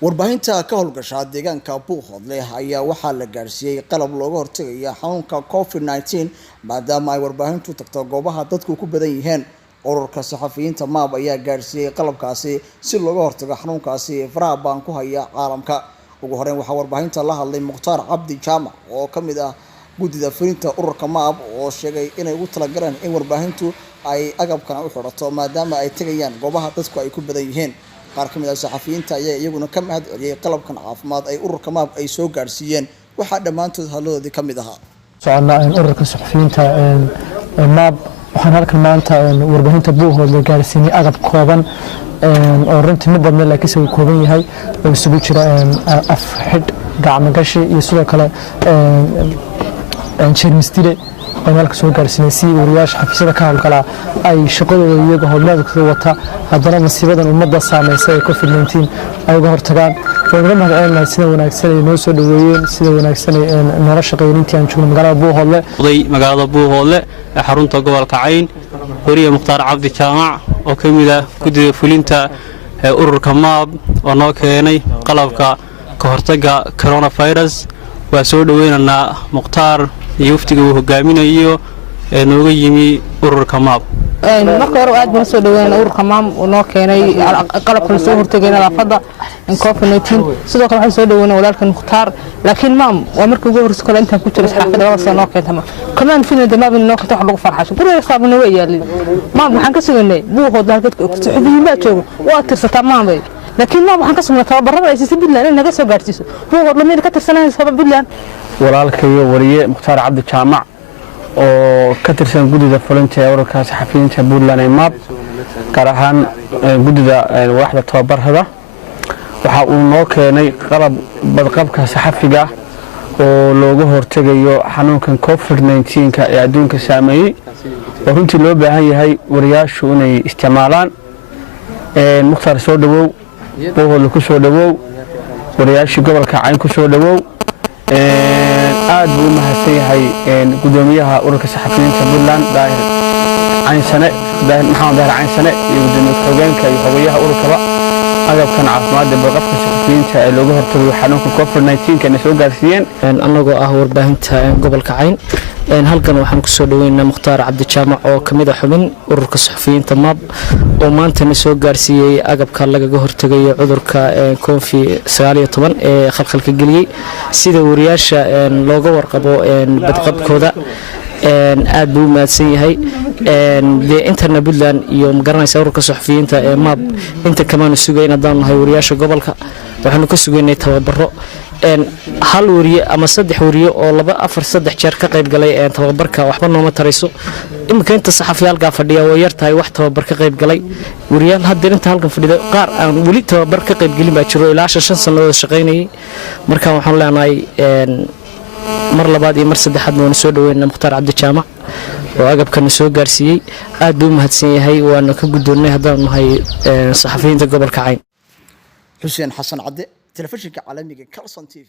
Warbaahinta ka howlgasha deegaanka Buuhoodle ayaa waxaa la gaadhsiiyey qalab looga hortagaya xanuunka COVID-19 maadaama ay warbaahintu tagto goobaha dadku ku badan yihiin. Ururka saxafiyiinta MAB ayaa gaadhsiiyey qalabkaasi si looga hortago xanuunkaasi faraha baan ku haya caalamka. Ugu horeyn waxaa warbaahinta la hadlay Mukhtaar Cabdi Jaamac oo kamid ah guddida fulinta ururka MAB oo sheegay inay ugu talagaleen in warbaahintu ay agabkan u xirato maadaama ay tagayaan goobaha dadku ay ku badan yihiin. qaar kamid ah saxafiyiinta ayaa iyaguna ka mahad celiyay qalabkan caafimaad ay ururka MAB ay soo gaarsiiyeen waxa dhamaantood hadaladoodii kamid ahaa soconaa ururka saxafiyiinta MAB waxaan halkan maanta warbaahinta Buuhoodle gaarsiinay agab kooban oo runtii mid badan laakiin uu kooban yahay oo isugu jira af xid gacmo gashi iyo sidoo kale jeermisdile oo halka soo gaarsiinay si wariyaasha xafiisyada ka howlgala ay shaqadooda iyaga howlmadooda wata haddana masiibadan ummadda saameysay ee COVID-19 ay uga hortagaan waxaan mahadcelinahay sida wanaagsan ay noo soo dhaweeyeen sida wanaagsan ay nolosha shaqooyintii aan joogno magaalada Buuhoodle ee xarunta gobolka Cayn wariye Mukhtaar Cabdi Jaamac oo kamid ah guddida fulinta ee ururka MAB oo noo keenay qalabka ka hortagga coronavirus waa soo dhaweynaa Mukhtaar iyo waftiga uu hogaaminayo ee nooga yimi ururka MAB marka hore aad baan soo dhaweynaa ururka MAB oo noo keenay qalabka soo hortagay nadaafadda COVID-19 sidoo kale waxaan soo dhaweynaa walaalkan Mukhtaar laakiin MAB waa markii ugu horreysay kale intaan ku jiro saxaafadda laba sano keentay kamaan filimada MAB inoo keentay wax lagu farxasho guriga saabna way yaalin MAB waxaan ka suganay Buuhoodle halka saxafiyiin baa joogo waa tirsataa MAB laakiin MAB waxaan ka sugnaa tababarada ay si Puntland in naga soo gaarsiiso Buuhoodle meel ka tirsanaysa sabab Puntland walaalkayo wariye Mukhtaar Cabdi Jaamac oo ka tirsan guddida fulinta ee ururka saxafiyiinta Puntland ee MAB gaar ahaan guddida waaxda tababarada waxa uu noo keenay qalab badqabka saxafiga oo looga hortagayo xanuunkan COVID-19 ee adduunka saameeyay oo runtii loo baahan yahay wariyaashu inay isticmaalaan Mukhtaar soo dhawow Buuhoodle ku soo dhawow wariyaasha gobolka Cayn ku soo dhawow aad buu mahadsan yahay gudoomiyaha ururka saxafiyiinta Puntland daahir Caynsane maxamed daahir Caynsane iyo gudoomiyaha xogeenka iyo xogayaha ururkaba agabkan caafimaadka badqabka saxafiyiinta ee looga hortagayo xanuunka COVID-19 kana soo gaarsiiyeen anagoo ah warbaahinta gobolka Cayn halkan waxaan ku soo dhaweynaa Mukhtaar Cabdi Jaamac oo kamid ah xubin ururka saxafiyiinta MAB oo maanta soo gaarsiiyay agabka lagaga hortagayo cudurka COVID-19 ee khalkhalka galiyay sida wariyaasha looga warqabo badqabkooda aad buu mahadsan yahay internet Puntland iyo magaranaysa ururka saxafiyiinta ee MAB inta kamaan sugayna daan nahay wariyaasha gobolka waxaanu ka sugaynay tababaro hal wariye ama saddex wariye oo 2-4 jeer ka qayb galay tababarka waxba nooma tarayso imika inta saxafiyaalka fadhiya way yartahay wax tababar ka qayb galay wariyaal hadda inta halkan fadhida qaar aan wali tababar ka qayb galin baa jiro ilaa 5 sanadood shaqaynayay marka waxaan leenahay mar labaad iyo mar saddexaad waan soo dhaweynaa Mukhtaar Cabdi Jaamac oo agabkan soo gaarsiiyay aad buu mahadsan yahay waana ka gudoonnay haddaan nahay saxafiyiinta gobolka Cayn Xuseen Xasan Cadde telefishinka caalamiga Kalson TV